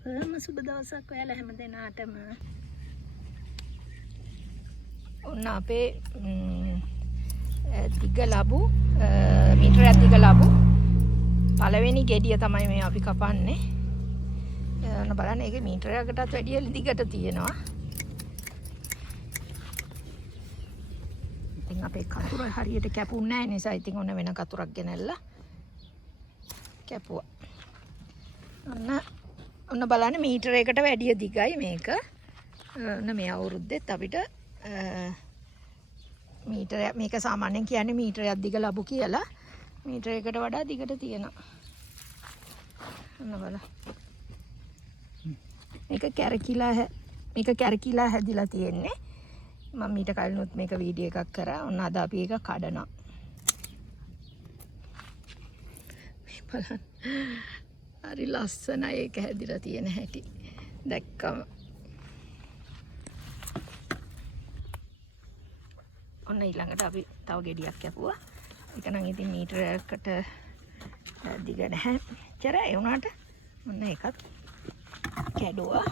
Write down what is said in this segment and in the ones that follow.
සුබ දවසක් ඔයාලා හැම දෙනාටම. ඔන්න අපේ දිග ලැබු මීටරයක් දිග ලැබු පළවෙනි ගෙඩිය තමයි මේ අපි කපන්නේ. ඔන්න බලන්න ඒකේ මීටරයකටත් වැඩිය දිගට තියෙනවා. ඉතින් අපේ කතුර හරියට කැපුන්නේ නැහැ නිසා ඉතින් ඔන්න වෙන කතුරක් ගෙනල්ලා කැපුවා. ඔන්න බලන්න මීටරයකට වැඩිය දිගයි මේක. ඔන්න මේ අවුරුද්දෙත් අපිට මීටරයක් මේක සාමාන්‍යයෙන් කියන්නේ මීටරයක් දිග ලැබු කියලා. මීටරයකට වඩා දිගට තියෙනවා. ඔන්න බලන්න. මේක කැරකිලා හැදිලා තියෙන්නේ. මම මීට කලිනුත් මේක වීඩියෝ එකක් කරා. ඔන්න අද අපි ඒක කඩනවා. මේ බලන්න. හරි ලස්සනයි ඒක හැදිලා තියෙන හැටි. දැක්කම. ඔන්න ඊළඟට අපි තව ගෙඩියක් කැපුවා. ඒක නම් ඉතින් මීටරයකට දිග නැහැ. එච්චරයි ඒ වුණාට ඔන්න ඒකත් කැඩුවා.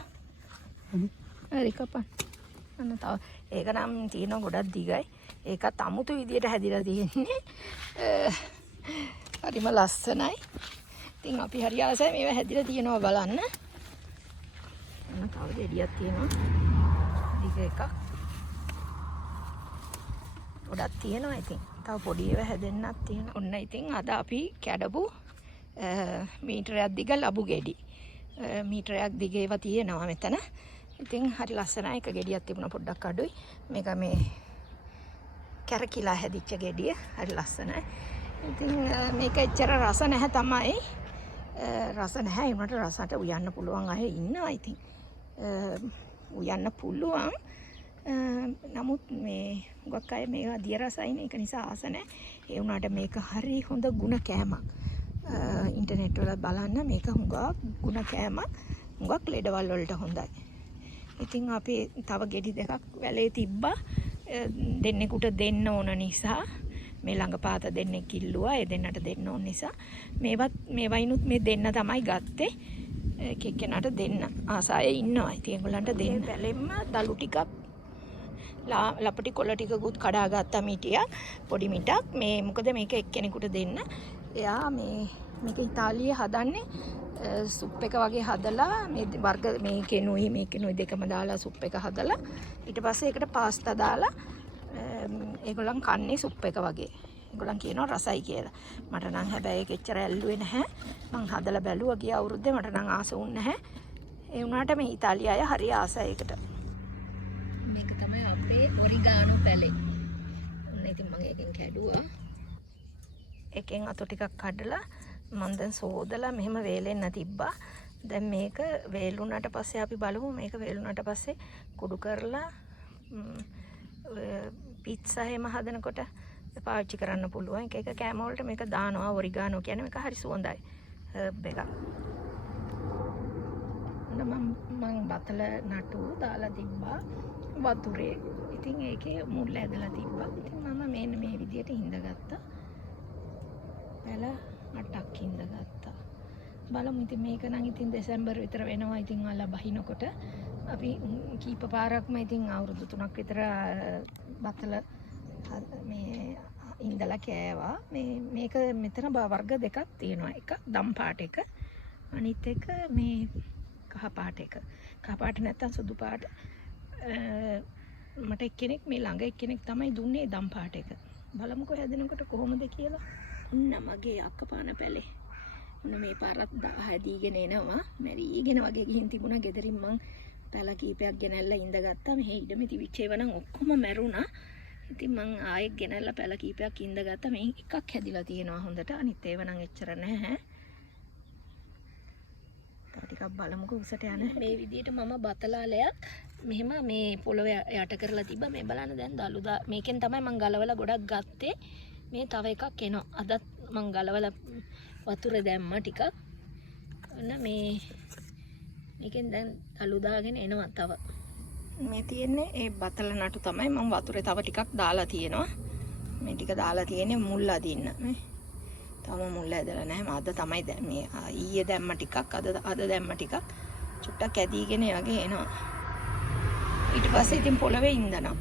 හරි කපන්න. ඔන්න තව ඒක නම් තියෙන ගොඩක් දිගයි. ඒකත් අමුතු විදියට හැදිලා තියෙන්නේ. හරිම ලස්සනයි. ඉතින් අපි හරි ආසයි මේවා හැදිලා තියෙනවා බලන්න. ඔන්න තව ගෙඩියක් තියෙනවා. දිග එකක්. ගොඩක් තියෙනවා ඉතින්. තව පොඩි ඒවා හැදෙන්නත් තියෙනවා. ඔන්න ඉතින් අද අපි කැඩපු මීටරයක් දිග ලැබු ගෙඩි. මීටරයක් දිග ඒවා තියෙනවා මෙතන. ඉතින් හරි ලස්සනයි. එක ගෙඩියක් තිබුණා පොඩ්ඩක් අඩුයි. මේක මේ කැරකිලා හැදිච්ච ගෙඩිය. හරි ලස්සනයි. ඉතින් මේක එච්චර රස නැහැ තමයි. රස නැහැ. ඒකට රසට උයන්න පුළුවන් අය ඉන්නවා ඉතින්. උයන්න පුළුවන්. නමුත් මේ ගොක් අය මේවා දිය රසයිනේ. ඒක නිසා ආස නැහැ. ඒ වුණාට මේක හරි හොඳ ಗುಣ කෑමක්. ඉන්ටර්නෙට් වල බලන්න මේක හුඟක් ಗುಣ කෑමක්. හුඟක් ලෙඩවල් වලට හොඳයි. ඉතින් අපි තව ගෙඩි දෙකක් වැලේ තිබ්බා. දෙන්නෙකුට දෙන්න ඕන නිසා මේ ළඟපාත දෙන්නෙක් ඉල්ලුවා. ඒ දෙන්නට දෙන්න ඕන නිසා මේවයිනුත් මේ දෙන්න තමයි ගත්තේ. එක්කෙනාට දෙන්න ආසාය ඉන්නවා. ඉතින් ඒගොල්ලන්ට දෙන්න. පැලෙන්න දලු ටිකක් ලපටි කොළ ටිකකුත් කඩා ගත්තා මිටියක්. පොඩි මිටක්. මේ මොකද මේක එක්කෙනෙකුට දෙන්න. එයා මේක ඉතාලියේ හදන්නේ සුප් එක වගේ හදලා මේ වර්ග මේකෙනුයි දෙකම දාලා සුප් එක හදලා ඊට පස්සේ ඒකට පාස්තා දාලා ඒගොල්ලන් කන්නේ සුප් එක වගේ. ඒගොල්ලන් කියනවා රසයි කියලා. මට නම් හැබැයි ඒක එච්චර ඇල්ලුවේ නැහැ. මං හදලා බැලුවා ගිය අවුරුද්දේ මට නම් ආස වුණ නැහැ. ඒ වුණාට මේ ඉතාලිය අය හරි ආසයි ඒකට. මේක තමයි අපේ ඔරිගානෝ පැලේ. ඔන්න ඉතින් මම එකෙන් කැඩුවා. එකෙන් අත ටිකක් කඩලා මම දැන් සෝදලා මෙහෙම වේලෙන්න තිබ්බා. දැන් මේක වේලුණාට පස්සේ අපි බලමු මේක වේලුණාට පස්සේ කුඩු කරලා පිට්සා එහෙම හදනකොට පාවිච්චි කරන්න පුළුවන්. එක කෑම වලට මේක දානවා. ඔරිගානෝ කියන්නේ මේක හරි සුවඳයි. හර්බ් එකක්. මම බතල නටු දාලා තිබ්බා වතුරේ. ඉතින් ඒකේ මුල්ල ඇදලා තිබ්බා. ඉතින් මම මෙන්න මේ විදියට හිඳගත්තා. පැල 8ක් හිඳගත්තා. බලමු ඉතින් මේක නම් ඉතින් දෙසැම්බර් විතර වෙනවා. ඉතින් ඔයාලා බහිනකොට අපි කීප පාරක්ම ඉතින් අවුරුදු 3ක් විතර බතල මේ ඉඳලා කෑවා. මේක මෙතන වර්ග දෙකක් තියෙනවා. එකක් දම් පාට එක. අනිත් එක මේ කහ පාට එක. කහ පාට නැත්තම් සුදු පාට. මට එක්කෙනෙක් මේ ළඟ එක්කෙනෙක් තමයි දුන්නේ දම් පාට එක. බලමුකෝ හැදෙනකොට කොහොමද කියලා. ඔන්න මගේ අක්කපාන පැලේ. ඔන්න මේ පාරත් හැදීගෙන එනවා. මැරීගෙන වගේ ගිහින් තිබුණා. ගෙදරින් මං පැල කීපයක් ගෙනල්ලා ඉඳගත්තා. මෙහි ඉඩම තිබිච්ච ඒවා නම් ඔක්කොම මැරුණා. ඉතින් මං ආයෙත් ගෙනල්ලා පැල කීපයක් ඉඳගත්තා. මේ එකක් හැදිලා තියෙනවා හොඳට. අනිත් ඒවා නම් එච්චර නැහැ. තව ටිකක් බලමුකෝ උසට යන. මේ විදිහට මම බතලාලයක් මෙහෙම මේ පොළොවේ යට කරලා තිබ්බා. මේ බලන්න දැන් දලුදා මේකෙන් තමයි මං ගලවලා ගොඩක් ගත්තේ. මේ තව එකක් එනවා. අදත් මං ගලවලා වතුර දැම්ම ටිකක්. ඔන්න මේකෙන් දැන් අලු දාගෙන එනවා තව. මේ තියෙන්නේ ඒ බතල නටු තමයි. මම වතුරේ තව ටිකක් දාලා තියෙනවා. මේ ටික දාලා තියෙන්නේ මුල් අදින්න නේ. තම මුල් ඇදලා නැහැ. අද තමයි මේ ඊයේ දැම්ම ටිකක් අද දැම්ම ටිකක්. චුට්ටක් ඇදීගෙන වගේ එනවා. ඊට පස්සේ ඉතින් පොළවේ ඉඳනවා.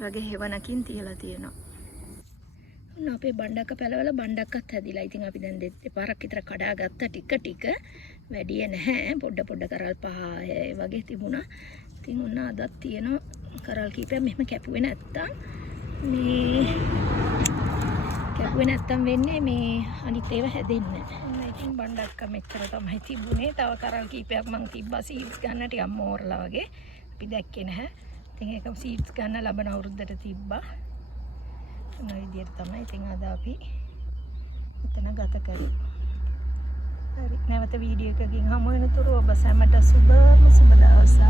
වගේ හෙවණකින් තියලා තියෙනවා. අපේ බණ්ඩක්ක පැලවල බණ්ඩක්කත් හැදිලා. ඉතින් අපි දැන් දෙපාරක් විතර කඩා ගත්ත ටික වැඩිය නැහැ. පොඩ කරල් 5 වගේ තිබුණා. ඉතින් ඔන්න අදත් තියෙනවා කරල් කීපයක්. මෙහෙම කැපුවේ නැත්තම් වෙන්නේ මේ අනිත් ඒවා හැදෙන්නේ නැහැ. ඉතින් බණ්ඩක්ක මෙච්චර තමයි තිබුණේ. තව කරල් කීපයක් මං තිබ්බා සීඩ්ස් ගන්න ටිකක් මෝරලා වගේ. අපි දැක්කේ නැහැ. ඉතින් ඒක සීඩ්ස් ගන්න ලබන අවුරුද්දට තිබ්බා. ඔන්න විදියට තමයි ඉතින් අද අපි මෙතන ගත කරේ. හරි නැවත වීඩියෝ එකකින් හමු වෙනතුරු ඔබ සැමට සුබ දවසක්.